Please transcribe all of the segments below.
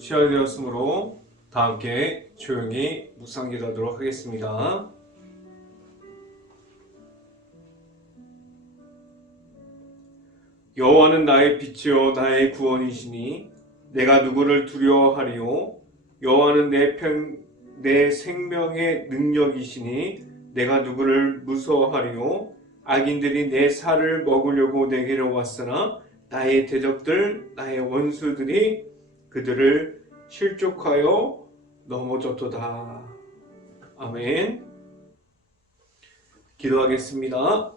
시간이 되었으므로 다 함께 조용히 묵상 기도하도록 하겠습니다. 여호와는 나의 빛이요 나의 구원이시니 내가 누구를 두려워하리요. 여호와는 내 생명의 능력이시니 내가 누구를 무서워하리요. 악인들이 내 살을 먹으려고 내게로 왔으나 나의 대적들 나의 원수들이 그들을 실족하여 넘어졌도다. 아멘. 기도하겠습니다.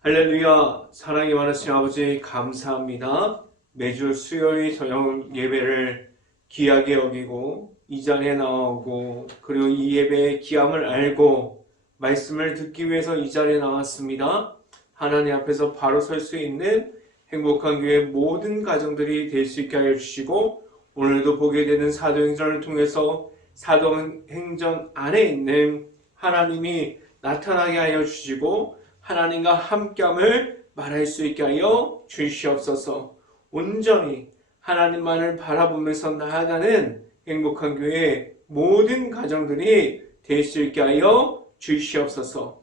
할렐루야. 사랑이 많으신 아버지 감사합니다. 매주 수요일 저녁 예배를 귀하게 여기고 이 자리에 나오고 그리고 이 예배의 귀함을 알고 말씀을 듣기 위해서 이 자리에 나왔습니다. 하나님 앞에서 바로 설 수 있는 행복한 교회 모든 가정들이 될 수 있게 하여 주시고 오늘도 보게 되는 사도행전을 통해서 사도행전 안에 있는 하나님이 나타나게 하여 주시고 하나님과 함께함을 말할 수 있게 하여 주시옵소서. 온전히 하나님만을 바라보면서 나아가는 행복한 교회 모든 가정들이 될 수 있게 하여 주시옵소서.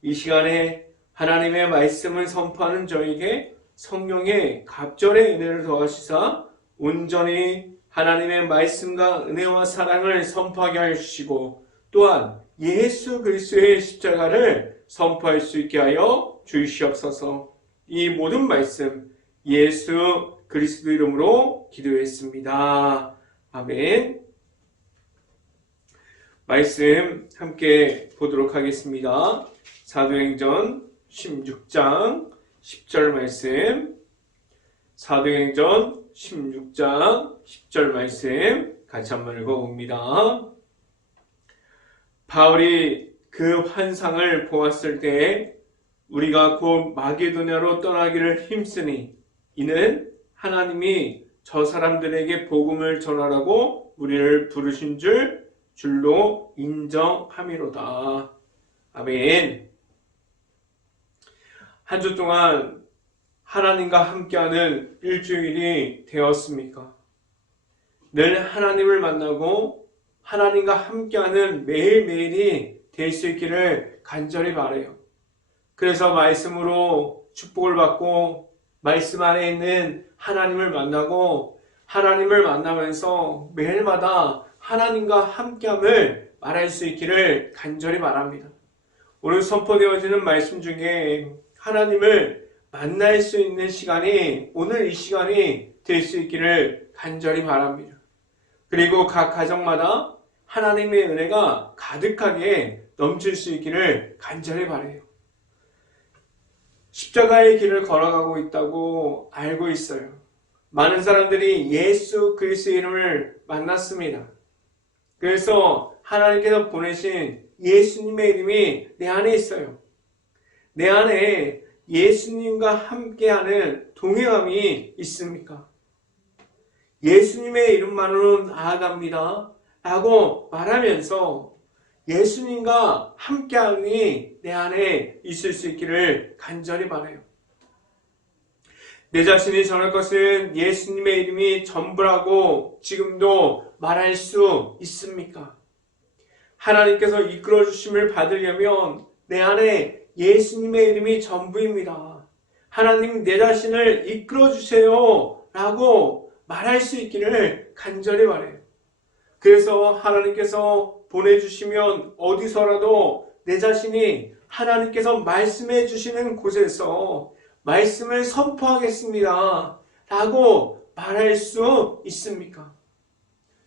이 시간에 하나님의 말씀을 선포하는 저에게 성령의 갑절의 은혜를 더하시사 온전히 하나님의 말씀과 은혜와 사랑을 선포하게 하여 주시고 또한 예수 그리스도의 십자가를 선포할 수 있게 하여 주시옵소서. 이 모든 말씀 예수 그리스도 이름으로 기도했습니다. 아멘. 말씀 함께 보도록 하겠습니다. 사도행전 16장 10절 말씀, 사도행전 16장 10절 말씀 같이 한번 읽어봅니다. 바울이 그 환상을 보았을 때 우리가 곧 마게도냐로 떠나기를 힘쓰니 이는 하나님이 저 사람들에게 복음을 전하라고 우리를 부르신 줄로 인정함이로다. 아멘. 한 주 동안 하나님과 함께하는 일주일이 되었습니까? 늘 하나님을 만나고 하나님과 함께하는 매일매일이 될 수 있기를 간절히 바라요. 그래서 말씀으로 축복을 받고 말씀 안에 있는 하나님을 만나고 하나님을 만나면서 매일마다 하나님과 함께함을 말할 수 있기를 간절히 바랍니다. 오늘 선포되어지는 말씀 중에 하나님을 만날 수 있는 시간이 오늘 이 시간이 될 수 있기를 간절히 바랍니다. 그리고 각 가정마다 하나님의 은혜가 가득하게 넘칠 수 있기를 간절히 바라요. 십자가의 길을 걸어가고 있다고 알고 있어요. 많은 사람들이 예수 그리스도의 이름을 만났습니다. 그래서 하나님께서 보내신 예수님의 이름이 내 안에 있어요. 내 안에 예수님과 함께하는 동행함이 있습니까? 예수님의 이름만으로 나아갑니다 라고 말하면서 예수님과 함께함이 내 안에 있을 수 있기를 간절히 바라요. 내 자신이 전할 것은 예수님의 이름이 전부라고 지금도 말할 수 있습니까? 하나님께서 이끌어 주심을 받으려면 내 안에 예수님의 이름이 전부입니다. 하나님 내 자신을 이끌어 주세요 라고 말할 수 있기를 간절히 바라요. 그래서 하나님께서 보내주시면 어디서라도 내 자신이 하나님께서 말씀해 주시는 곳에서 말씀을 선포하겠습니다 라고 말할 수 있습니까?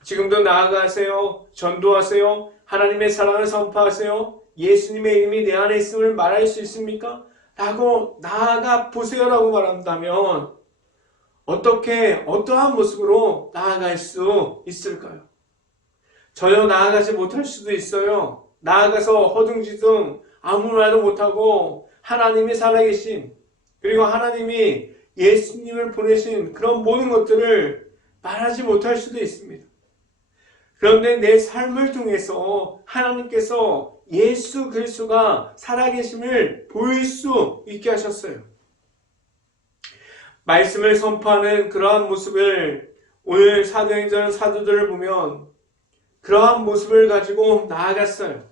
지금도 나아가세요. 전도하세요. 하나님의 사랑을 선포하세요. 예수님의 이름이 내 안에 있음을 말할 수 있습니까? 라고 나아가 보세요라고 말한다면 어떠한 모습으로 나아갈 수 있을까요? 전혀 나아가지 못할 수도 있어요. 나아가서 허둥지둥 아무 말도 못하고 하나님이 살아계신 그리고 하나님이 예수님을 보내신 그런 모든 것들을 말하지 못할 수도 있습니다. 그런데 내 삶을 통해서 하나님께서 예수 그리스도가 살아계심을 보일 수 있게 하셨어요. 말씀을 선포하는 그러한 모습을 오늘 사도행전 사도들을 보면 그러한 모습을 가지고 나아갔어요.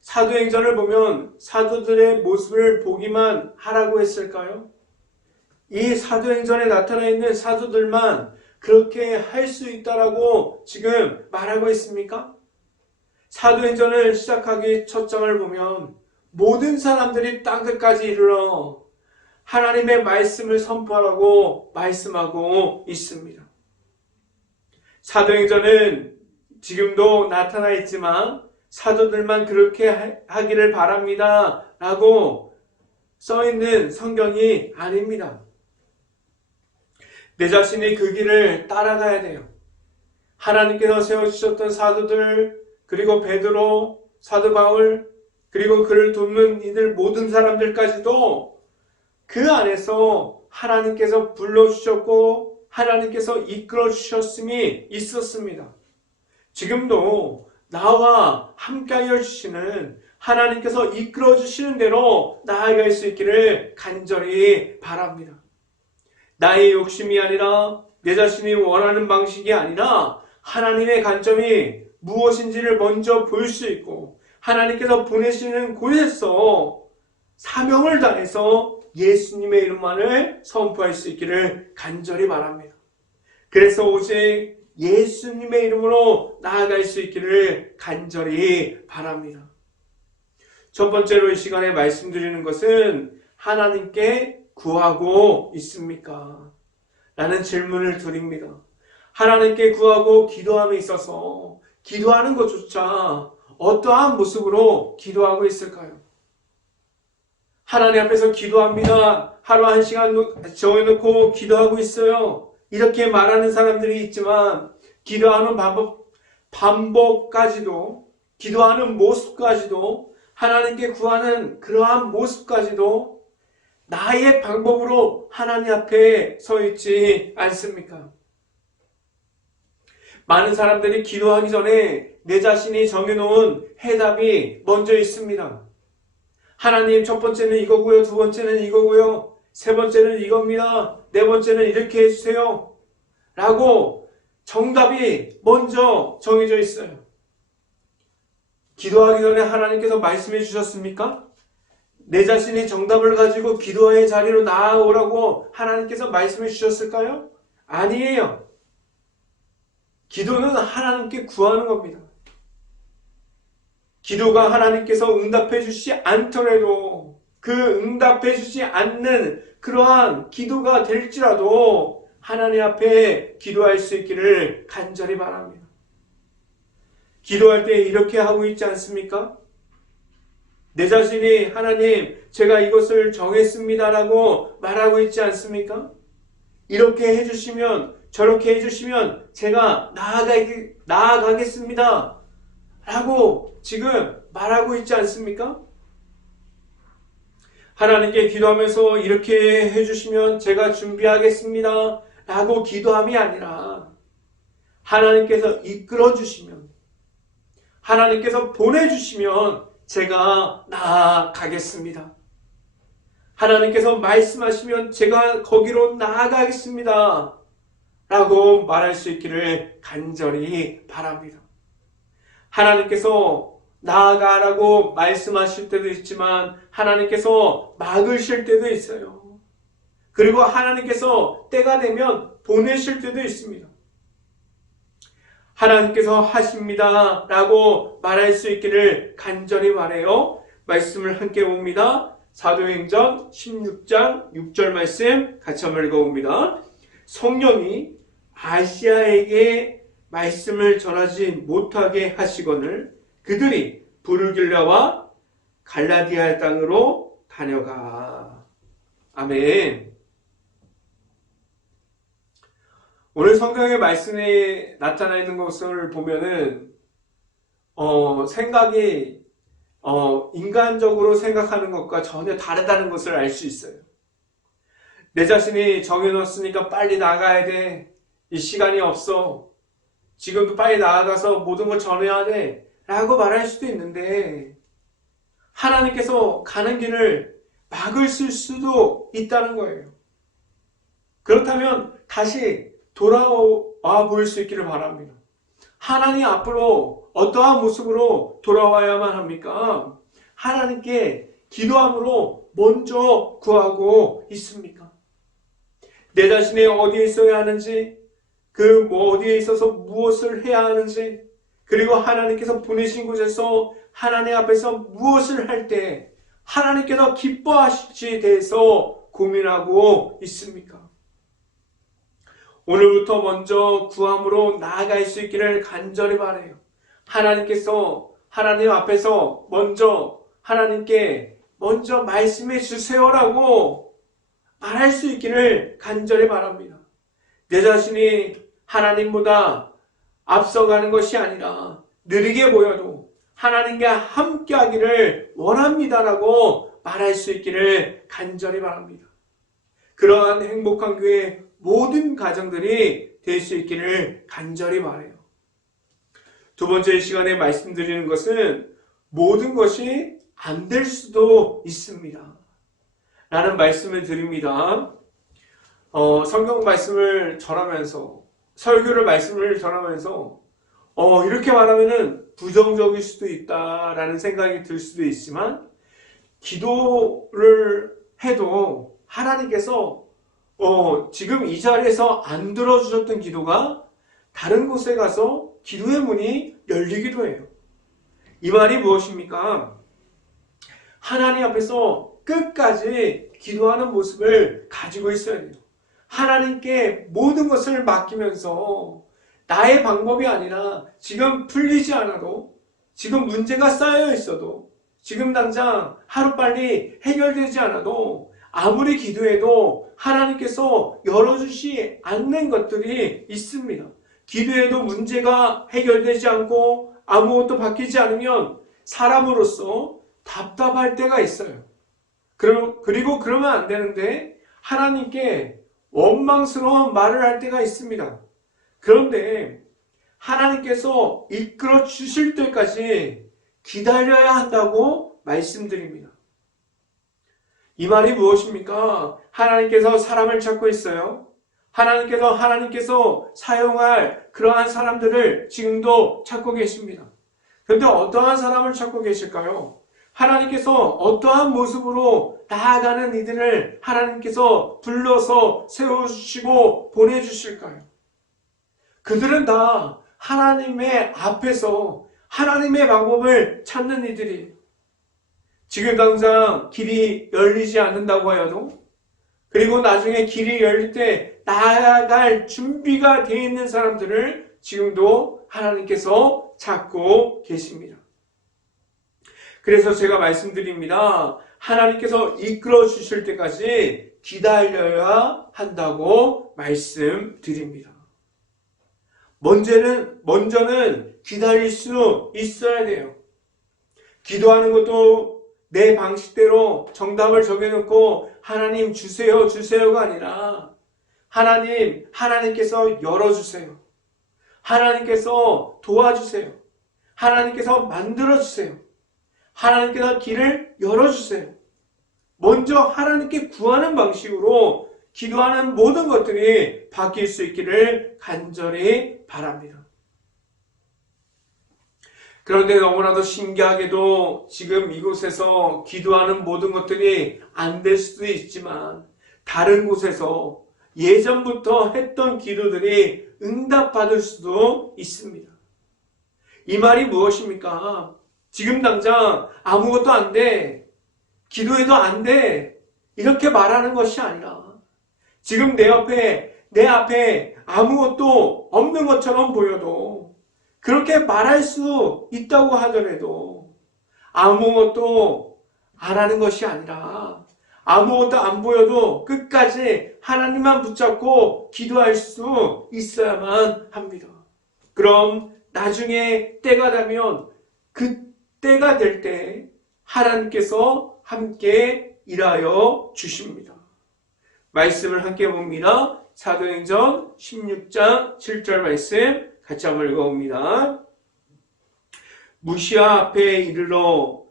사도행전을 보면 사도들의 모습을 보기만 하라고 했을까요? 이 사도행전에 나타나 있는 사도들만 그렇게 할 수 있다라고 지금 말하고 있습니까? 사도행전을 시작하기 첫 장을 보면 모든 사람들이 땅끝까지 이르러 하나님의 말씀을 선포하라고 말씀하고 있습니다. 사도행전은 지금도 나타나 있지만 사도들만 그렇게 하기를 바랍니다 라고 써있는 성경이 아닙니다. 내 자신이 그 길을 따라가야 돼요. 하나님께서 세워주셨던 사도들, 그리고 베드로, 사도 바울, 그리고 그를 돕는 이들 모든 사람들까지도 그 안에서 하나님께서 불러주셨고 하나님께서 이끌어주셨음이 있었습니다. 지금도 나와 함께하여 주시는 하나님께서 이끌어주시는 대로 나아갈 수 있기를 간절히 바랍니다. 나의 욕심이 아니라 내 자신이 원하는 방식이 아니라 하나님의 관점이 무엇인지를 먼저 볼 수 있고 하나님께서 보내시는 곳에서 사명을 다해서 예수님의 이름만을 선포할 수 있기를 간절히 바랍니다. 그래서 오직 예수님의 이름으로 나아갈 수 있기를 간절히 바랍니다. 첫 번째로 이 시간에 말씀드리는 것은 하나님께 구하고 있습니까? 라는 질문을 드립니다. 하나님께 구하고 기도함에 있어서 기도하는 것조차 어떠한 모습으로 기도하고 있을까요? 하나님 앞에서 기도합니다. 하루 1시간 정해놓고 기도하고 있어요. 이렇게 말하는 사람들이 있지만 기도하는 방법까지도 기도하는 모습까지도 하나님께 구하는 그러한 모습까지도 나의 방법으로 하나님 앞에 서 있지 않습니까? 많은 사람들이 기도하기 전에 내 자신이 정해놓은 해답이 먼저 있습니다. 하나님, 첫 번째는 이거고요, 두 번째는 이거고요, 세 번째는 이겁니다, 네 번째는 이렇게 해주세요 라고 정답이 먼저 정해져 있어요. 기도하기 전에 하나님께서 말씀해 주셨습니까? 내 자신이 정답을 가지고 기도의 자리로 나아오라고 하나님께서 말씀해 주셨을까요? 아니에요. 기도는 하나님께 구하는 겁니다. 기도가 하나님께서 응답해 주시지 않더라도 그 응답해 주지 않는 그러한 기도가 될지라도 하나님 앞에 기도할 수 있기를 간절히 바랍니다. 기도할 때 이렇게 하고 있지 않습니까? 내 자신이 하나님, 제가 이것을 정했습니다라고 말하고 있지 않습니까? 이렇게 해주시면, 저렇게 해주시면 제가 나아가겠습니다 라고 지금 말하고 있지 않습니까? 하나님께 기도하면서 이렇게 해주시면 제가 준비하겠습니다 라고 기도함이 아니라 하나님께서 이끌어주시면, 하나님께서 보내주시면 제가 나아가겠습니다. 하나님께서 말씀하시면 제가 거기로 나아가겠습니다 라고 말할 수 있기를 간절히 바랍니다. 하나님께서 나아가라고 말씀하실 때도 있지만 하나님께서 막으실 때도 있어요. 그리고 하나님께서 때가 되면 보내실 때도 있습니다. 하나님께서 하십니다 라고 말할 수 있기를 간절히 바라요. 말씀을 함께 봅니다. 사도행전 16장 6절 말씀 같이 한번 읽어봅니다. 성령이 아시아에게 말씀을 전하지 못하게 하시거늘 그들이 부르길라와 갈라디아 땅으로 다녀가. 아멘. 오늘 성경의 말씀에 나타나 있는 것을 보면은 생각이 인간적으로 생각하는 것과 전혀 다르다는 것을 알 수 있어요. 내 자신이 정해놨으니까 빨리 나가야 돼. 이 시간이 없어. 지금도 빨리 나아가서 모든 걸 전해야 돼. 라고 말할 수도 있는데 하나님께서 가는 길을 막으실 수도 있다는 거예요. 그렇다면 다시 와 보일 수 있기를 바랍니다. 하나님 앞으로 어떠한 모습으로 돌아와야만 합니까? 하나님께 기도함으로 먼저 구하고 있습니까? 내 자신이 어디에 있어야 하는지, 어디에 있어서 무엇을 해야 하는지, 그리고 하나님께서 보내신 곳에서 하나님 앞에서 무엇을 할 때 하나님께서 기뻐하실지에 대해서 고민하고 있습니까? 오늘부터 먼저 구함으로 나아갈 수 있기를 간절히 바라요. 하나님께서 하나님 앞에서 먼저 하나님께 먼저 말씀해 주세요라고 말할 수 있기를 간절히 바랍니다. 내 자신이 하나님보다 앞서가는 것이 아니라 느리게 보여도 하나님과 함께 하기를 원합니다라고 말할 수 있기를 간절히 바랍니다. 그러한 행복한 교회 모든 가정들이 될 수 있기를 간절히 바라요. 두 번째 시간에 말씀드리는 것은 모든 것이 안 될 수도 있습니다. 라는 말씀을 드립니다. 성경 말씀을 전하면서, 설교를 말씀을 전하면서, 이렇게 말하면은 부정적일 수도 있다라는 생각이 들 수도 있지만, 기도를 해도 하나님께서 지금 이 자리에서 안 들어주셨던 기도가 다른 곳에 가서 기도의 문이 열리기도 해요. 이 말이 무엇입니까? 하나님 앞에서 끝까지 기도하는 모습을 가지고 있어야 돼요. 하나님께 모든 것을 맡기면서 나의 방법이 아니라 지금 풀리지 않아도, 지금 문제가 쌓여 있어도, 지금 당장 하루빨리 해결되지 않아도 아무리 기도해도 하나님께서 열어주시 않는 것들이 있습니다. 기도해도 문제가 해결되지 않고 아무것도 바뀌지 않으면 사람으로서 답답할 때가 있어요. 그리고 그러면 안 되는데 하나님께 원망스러운 말을 할 때가 있습니다. 그런데 하나님께서 이끌어 주실 때까지 기다려야 한다고 말씀드립니다. 이 말이 무엇입니까? 하나님께서 사람을 찾고 있어요. 하나님께서 사용할 그러한 사람들을 지금도 찾고 계십니다. 그런데 어떠한 사람을 찾고 계실까요? 하나님께서 어떠한 모습으로 나아가는 이들을 하나님께서 불러서 세워주시고 보내주실까요? 그들은 다 하나님의 앞에서 하나님의 방법을 찾는 이들이에요. 지금 당장 길이 열리지 않는다고 해도, 그리고 나중에 길이 열릴 때 나아갈 준비가 되어 있는 사람들을 지금도 하나님께서 찾고 계십니다. 그래서 제가 말씀드립니다. 하나님께서 이끌어 주실 때까지 기다려야 한다고 말씀드립니다. 먼저는 기다릴 수 있어야 돼요. 기도하는 것도 내 방식대로 정답을 정해놓고 하나님 주세요가 아니라 하나님께서 열어주세요. 하나님께서 도와주세요. 하나님께서 만들어주세요. 하나님께서 길을 열어주세요. 먼저 하나님께 구하는 방식으로 기도하는 모든 것들이 바뀔 수 있기를 간절히 바랍니다. 그런데 너무나도 신기하게도 지금 이곳에서 기도하는 모든 것들이 안 될 수도 있지만 다른 곳에서 예전부터 했던 기도들이 응답받을 수도 있습니다. 이 말이 무엇입니까? 지금 당장 아무것도 안 돼, 기도해도 안 돼, 이렇게 말하는 것이 아니라 지금 내 앞에 아무것도 없는 것처럼 보여도, 그렇게 말할 수 있다고 하더라도 아무것도 안 하는 것이 아니라 아무것도 안 보여도 끝까지 하나님만 붙잡고 기도할 수 있어야만 합니다. 그럼 나중에 때가 되면 그 때가 될 때 하나님께서 함께 일하여 주십니다. 말씀을 함께 봅니다. 사도행전 16장 7절 말씀 같이 한번 읽어봅니다. 무시아 앞에 이르러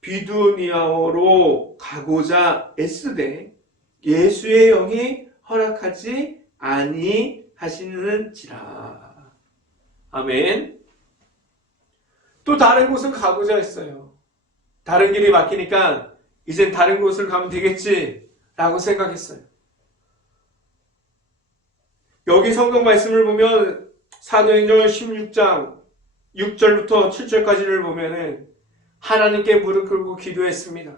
비두니아로 가고자 애쓰되 예수의 영이 허락하지 아니하니라. 하시는지라. 아멘. 또 다른 곳을 가고자 했어요. 다른 길이 막히니까 이젠 다른 곳을 가면 되겠지라고 생각했어요. 여기 성경 말씀을 보면 사도행전 16장 6절부터 7절까지를 보면은 하나님께 무릎 꿇고 기도했습니다.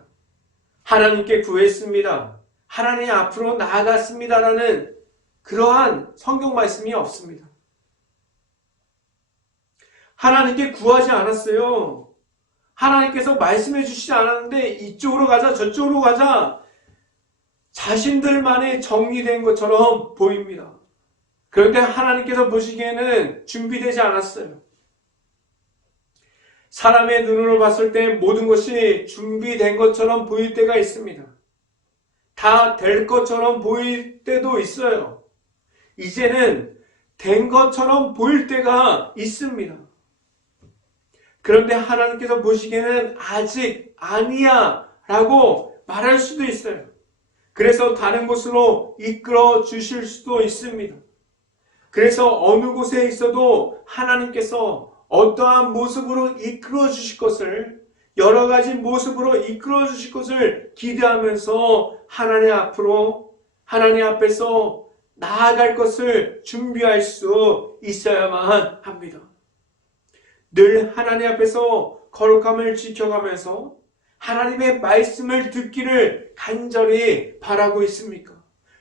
하나님께 구했습니다. 하나님 앞으로 나아갔습니다라는 그러한 성경 말씀이 없습니다. 하나님께 구하지 않았어요. 하나님께서 말씀해 주시지 않았는데 이쪽으로 가자 저쪽으로 가자 자신들만의 정리된 것처럼 보입니다. 그런데 하나님께서 보시기에는 준비되지 않았어요. 사람의 눈으로 봤을 때 모든 것이 준비된 것처럼 보일 때가 있습니다. 다 될 것처럼 보일 때도 있어요. 이제는 된 것처럼 보일 때가 있습니다. 그런데 하나님께서 보시기에는 아직 아니야 라고 말할 수도 있어요. 그래서 다른 곳으로 이끌어 주실 수도 있습니다. 그래서 어느 곳에 있어도 하나님께서 어떠한 모습으로 이끌어 주실 것을, 여러 가지 모습으로 이끌어 주실 것을 기대하면서 하나님 앞에서 나아갈 것을 준비할 수 있어야만 합니다. 늘 하나님 앞에서 거룩함을 지켜가면서 하나님의 말씀을 듣기를 간절히 바라고 있습니까?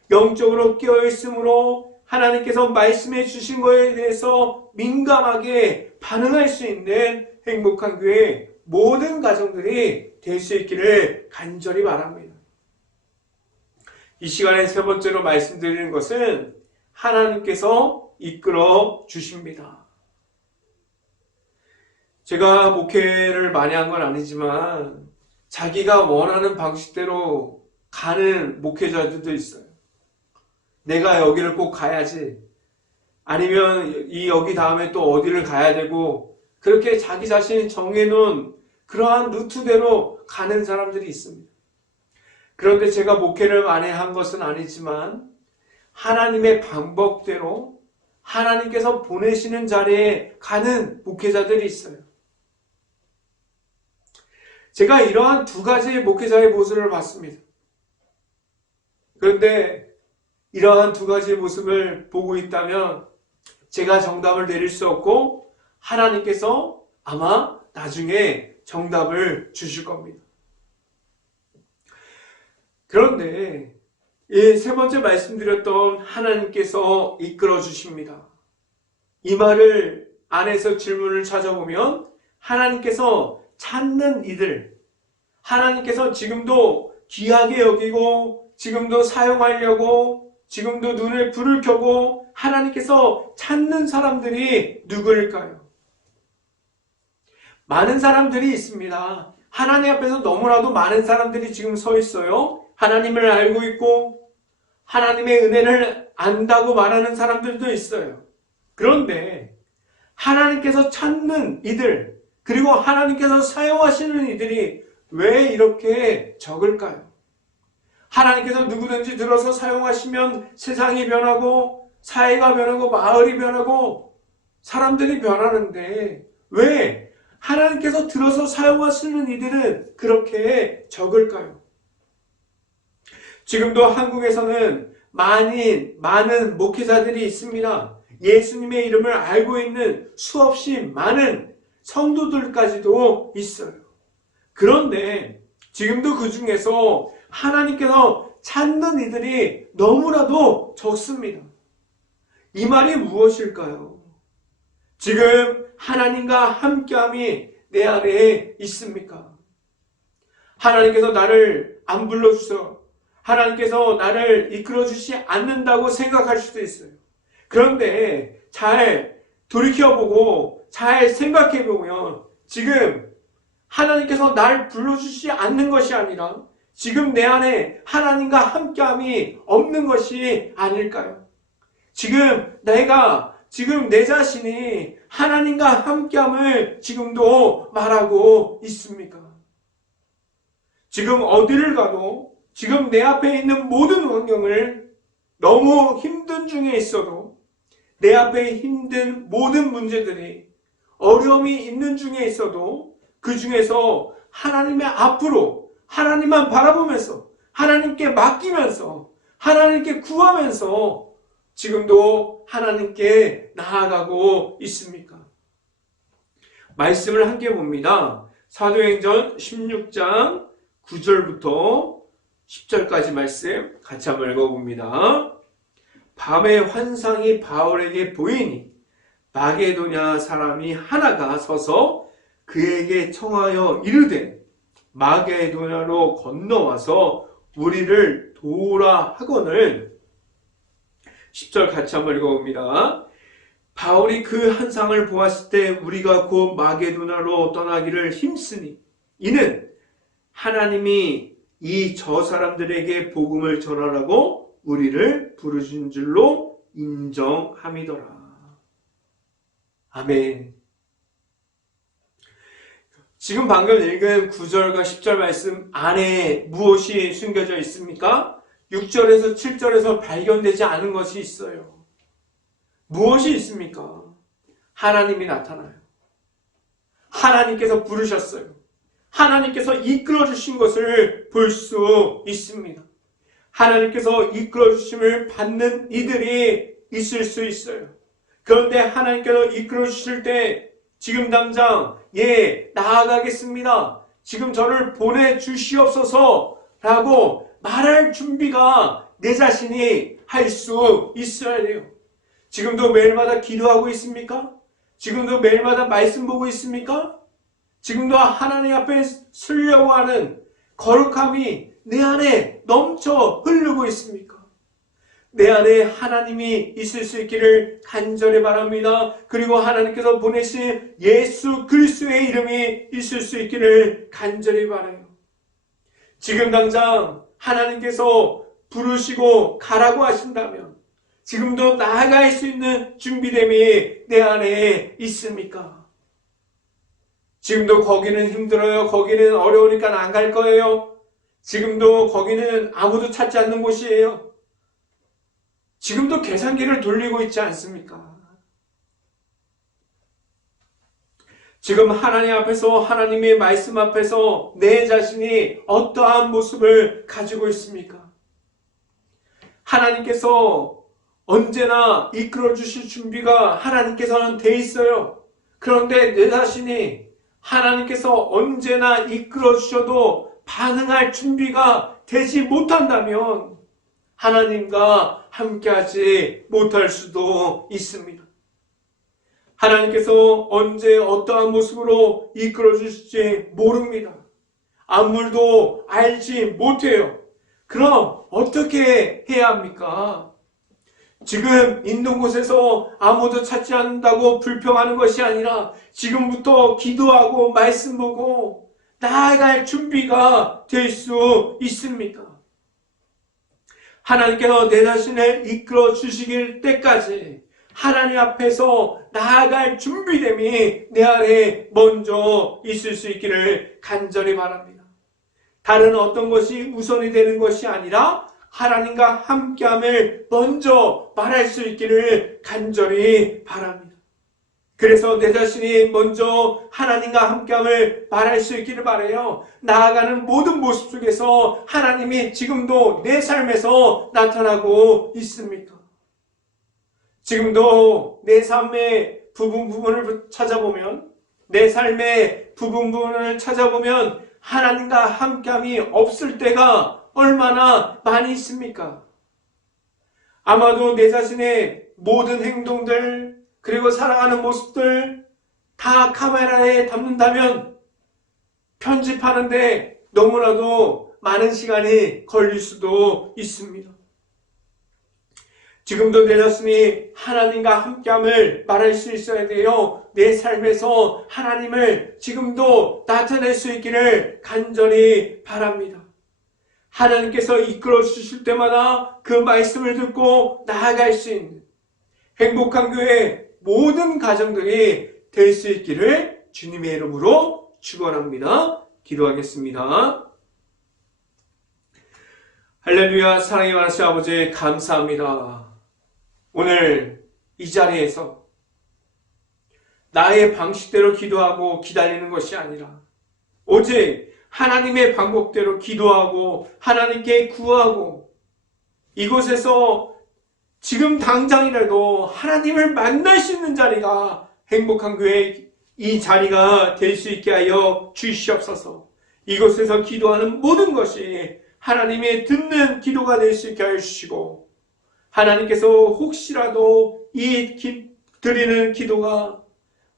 영적으로 깨어있으므로 하나님께서 말씀해 주신 것에 대해서 민감하게 반응할 수 있는 행복한 교회 모든 가정들이 될 수 있기를 간절히 바랍니다. 이 시간에 세 번째로 말씀드리는 것은 하나님께서 이끌어 주십니다. 제가 목회를 많이 한 건 아니지만 자기가 원하는 방식대로 가는 목회자들도 있어요. 내가 여기를 꼭 가야지. 아니면 여기 다음에 또 어디를 가야 되고 그렇게 자기 자신이 정해놓은 그러한 루트대로 가는 사람들이 있습니다. 그런데 제가 목회를 많이 한 것은 아니지만 하나님의 방법대로 하나님께서 보내시는 자리에 가는 목회자들이 있어요. 제가 이러한 두 가지의 목회자의 모습을 봤습니다. 그런데 이러한 두 가지의 모습을 보고 있다면 제가 정답을 내릴 수 없고 하나님께서 아마 나중에 정답을 주실 겁니다. 그런데 이 세 번째 말씀드렸던 하나님께서 이끌어 주십니다. 이 말을 안에서 질문을 찾아보면 하나님께서 찾는 이들, 하나님께서 지금도 귀하게 여기고 지금도 사용하려고 지금도 눈에 불을 켜고 하나님께서 찾는 사람들이 누구일까요? 많은 사람들이 있습니다. 하나님 앞에서 너무나도 많은 사람들이 지금 서 있어요. 하나님을 알고 있고 하나님의 은혜를 안다고 말하는 사람들도 있어요. 그런데 하나님께서 찾는 이들, 그리고 하나님께서 사용하시는 이들이 왜 이렇게 적을까요? 하나님께서 누구든지 들어서 사용하시면 세상이 변하고 사회가 변하고 마을이 변하고 사람들이 변하는데 왜 하나님께서 들어서 사용하시는 이들은 그렇게 적을까요? 지금도 한국에서는 많은 목회자들이 있습니다. 예수님의 이름을 알고 있는 수없이 많은 성도들까지도 있어요. 그런데 지금도 그 중에서 하나님께서 찾는 이들이 너무나도 적습니다. 이 말이 무엇일까요? 지금 하나님과 함께함이 내 안에 있습니까? 하나님께서 나를 안 불러주셔. 하나님께서 나를 이끌어주지 않는다고 생각할 수도 있어요. 그런데 잘 돌이켜보고 잘 생각해보면 지금 하나님께서 날 불러주시지 않는 것이 아니라 지금 내 안에 하나님과 함께함이 없는 것이 아닐까요? 지금 내 자신이 하나님과 함께함을 지금도 말하고 있습니까? 지금 어디를 가도 지금 내 앞에 있는 모든 환경을 너무 힘든 중에 있어도 내 앞에 힘든 모든 문제들이 어려움이 있는 중에 있어도 그 중에서 하나님의 앞으로 하나님만 바라보면서 하나님께 맡기면서 하나님께 구하면서 지금도 하나님께 나아가고 있습니까? 말씀을 함께 봅니다. 사도행전 16장 9절부터 10절까지 말씀 같이 한번 읽어봅니다. 밤에 환상이 바울에게 보이니 마게도냐 사람이 하나가 서서 그에게 청하여 이르되 마게도냐로 건너와서 우리를 도우라 하거늘. 10절 같이 한번 읽어봅니다. 바울이 그 환상을 보았을 때 우리가 곧 마게도냐로 떠나기를 힘쓰니 이는 하나님이 이 저 사람들에게 복음을 전하라고 우리를 부르신 줄로 인정함이더라. 아멘. 지금 방금 읽은 9절과 10절 말씀 안에 무엇이 숨겨져 있습니까? 6절에서 7절에서 발견되지 않은 것이 있어요. 무엇이 있습니까? 하나님이 나타나요. 하나님께서 부르셨어요. 하나님께서 이끌어 주신 것을 볼 수 있습니다. 하나님께서 이끌어 주심을 받는 이들이 있을 수 있어요. 그런데 하나님께서 이끌어 주실 때 지금 당장 나아가겠습니다. 지금 저를 보내주시옵소서 라고 말할 준비가 내 자신이 할 수 있어야 돼요. 지금도 매일마다 기도하고 있습니까? 지금도 매일마다 말씀 보고 있습니까? 지금도 하나님 앞에 서려고 하는 거룩함이 내 안에 넘쳐 흐르고 있습니까? 내 안에 하나님이 있을 수 있기를 간절히 바랍니다. 그리고 하나님께서 보내신 예수 그리스도의 이름이 있을 수 있기를 간절히 바라요. 지금 당장 하나님께서 부르시고 가라고 하신다면 지금도 나아갈 수 있는 준비됨이 내 안에 있습니까? 지금도 거기는 힘들어요. 거기는 어려우니까 안 갈 거예요. 지금도 거기는 아무도 찾지 않는 곳이에요. 지금도 계산기를 돌리고 있지 않습니까? 지금 하나님 앞에서 하나님의 말씀 앞에서 내 자신이 어떠한 모습을 가지고 있습니까? 하나님께서 언제나 이끌어 주실 준비가 하나님께서는 돼 있어요. 그런데 내 자신이 하나님께서 언제나 이끌어 주셔도 반응할 준비가 되지 못한다면 하나님과 함께하지 못할 수도 있습니다. 하나님께서 언제 어떠한 모습으로 이끌어 주실지 모릅니다. 아무도 알지 못해요. 그럼 어떻게 해야 합니까? 지금 있는 곳에서 아무도 찾지 않는다고 불평하는 것이 아니라 지금부터 기도하고 말씀 보고 나아갈 준비가 될 수 있습니다. 하나님께서 내 자신을 이끌어 주시길 때까지 하나님 앞에서 나아갈 준비됨이 내 안에 먼저 있을 수 있기를 간절히 바랍니다. 다른 어떤 것이 우선이 되는 것이 아니라 하나님과 함께함을 먼저 말할 수 있기를 간절히 바랍니다. 그래서 내 자신이 먼저 하나님과 함께함을 말할 수 있기를 바라요. 나아가는 모든 모습 속에서 하나님이 지금도 내 삶에서 나타나고 있습니까? 지금도 내 삶의 부분을 찾아보면, 내 삶의 부분을 찾아보면 하나님과 함께함이 없을 때가 얼마나 많이 있습니까? 아마도 내 자신의 모든 행동들 그리고 살아가는 모습들 다 카메라에 담는다면 편집하는데 너무나도 많은 시간이 걸릴 수도 있습니다. 지금도 내 자신이 하나님과 함께함을 말할 수 있어야 돼요. 내 삶에서 하나님을 지금도 나타낼 수 있기를 간절히 바랍니다. 하나님께서 이끌어 주실 때마다 그 말씀을 듣고 나아갈 수 있는 행복한 교회 모든 가정들이 될 수 있기를 주님의 이름으로 축원합니다. 기도하겠습니다. 할렐루야. 사랑이 많으신 아버지 감사합니다. 오늘 이 자리에서 나의 방식대로 기도하고 기다리는 것이 아니라 오직 하나님의 방법대로 기도하고 하나님께 구하고 이곳에서 지금 당장이라도 하나님을 만날 수 있는 자리가 행복한 교회 이 자리가 될 수 있게 하여 주시옵소서. 이곳에서 기도하는 모든 것이 하나님의 듣는 기도가 될 수 있게 하여 주시고 하나님께서 혹시라도 드리는 기도가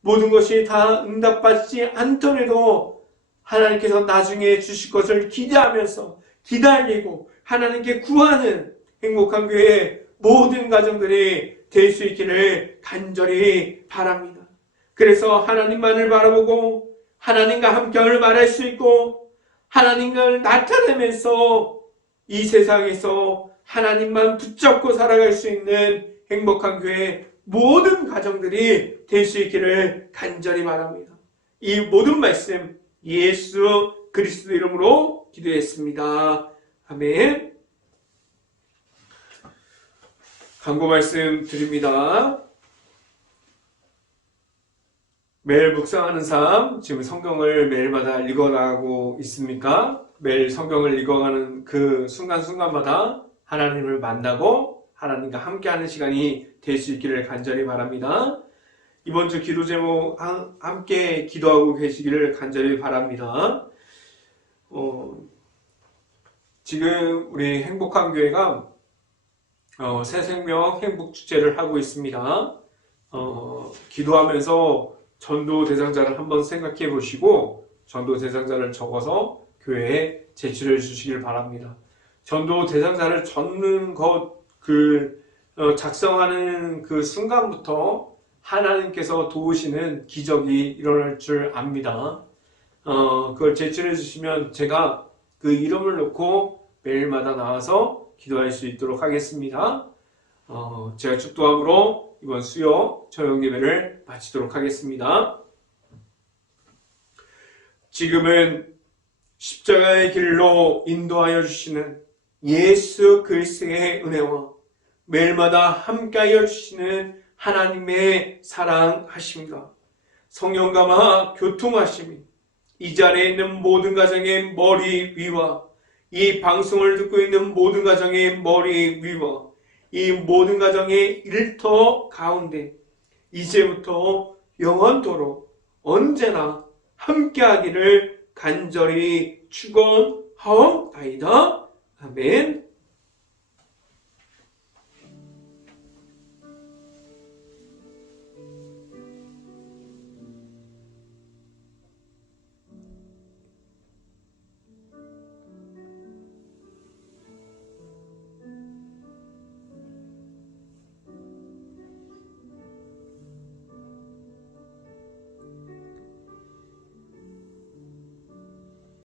모든 것이 다 응답받지 않더라도 하나님께서 나중에 주실 것을 기대하면서 기다리고 하나님께 구하는 행복한 교회의 모든 가정들이 될 수 있기를 간절히 바랍니다. 그래서 하나님만을 바라보고 하나님과 함께함을 말할 수 있고 하나님을 나타내면서 이 세상에서 하나님만 붙잡고 살아갈 수 있는 행복한 교회 모든 가정들이 될 수 있기를 간절히 바랍니다. 이 모든 말씀 예수 그리스도 이름으로 기도했습니다. 아멘. 간구 말씀 드립니다. 매일 묵상하는 삶, 지금 성경을 매일마다 읽어나가고 있습니까? 매일 성경을 읽어가는 그 순간순간마다 하나님을 만나고 하나님과 함께하는 시간이 될 수 있기를 간절히 바랍니다. 이번 주 기도 제목 함께 기도하고 계시기를 간절히 바랍니다. 지금 우리 행복한 교회가 새생명 행복축제를 하고 있습니다. 기도하면서 전도 대상자를 한번 생각해 보시고 전도 대상자를 적어서 교회에 제출해 주시길 바랍니다. 전도 대상자를 적는 작성하는 그 순간부터 하나님께서 도우시는 기적이 일어날 줄 압니다. 그걸 제출해 주시면 제가 그 이름을 놓고 매일마다 나와서 기도할 수 있도록 하겠습니다. 제가 축도함으로 이번 수요 저녁 예배를 마치도록 하겠습니다. 지금은 십자가의 길로 인도하여 주시는 예수 그리스도의 은혜와 매일마다 함께하여 주시는 하나님의 사랑하심과 성령감화 교통하심이 이 자리에 있는 모든 가정의 머리 위와 이 방송을 듣고 있는 모든 가정의 머리 위와 이 모든 가정의 일터 가운데 이제부터 영원토록 언제나 함께하기를 간절히 축원하옵나이다. 아멘.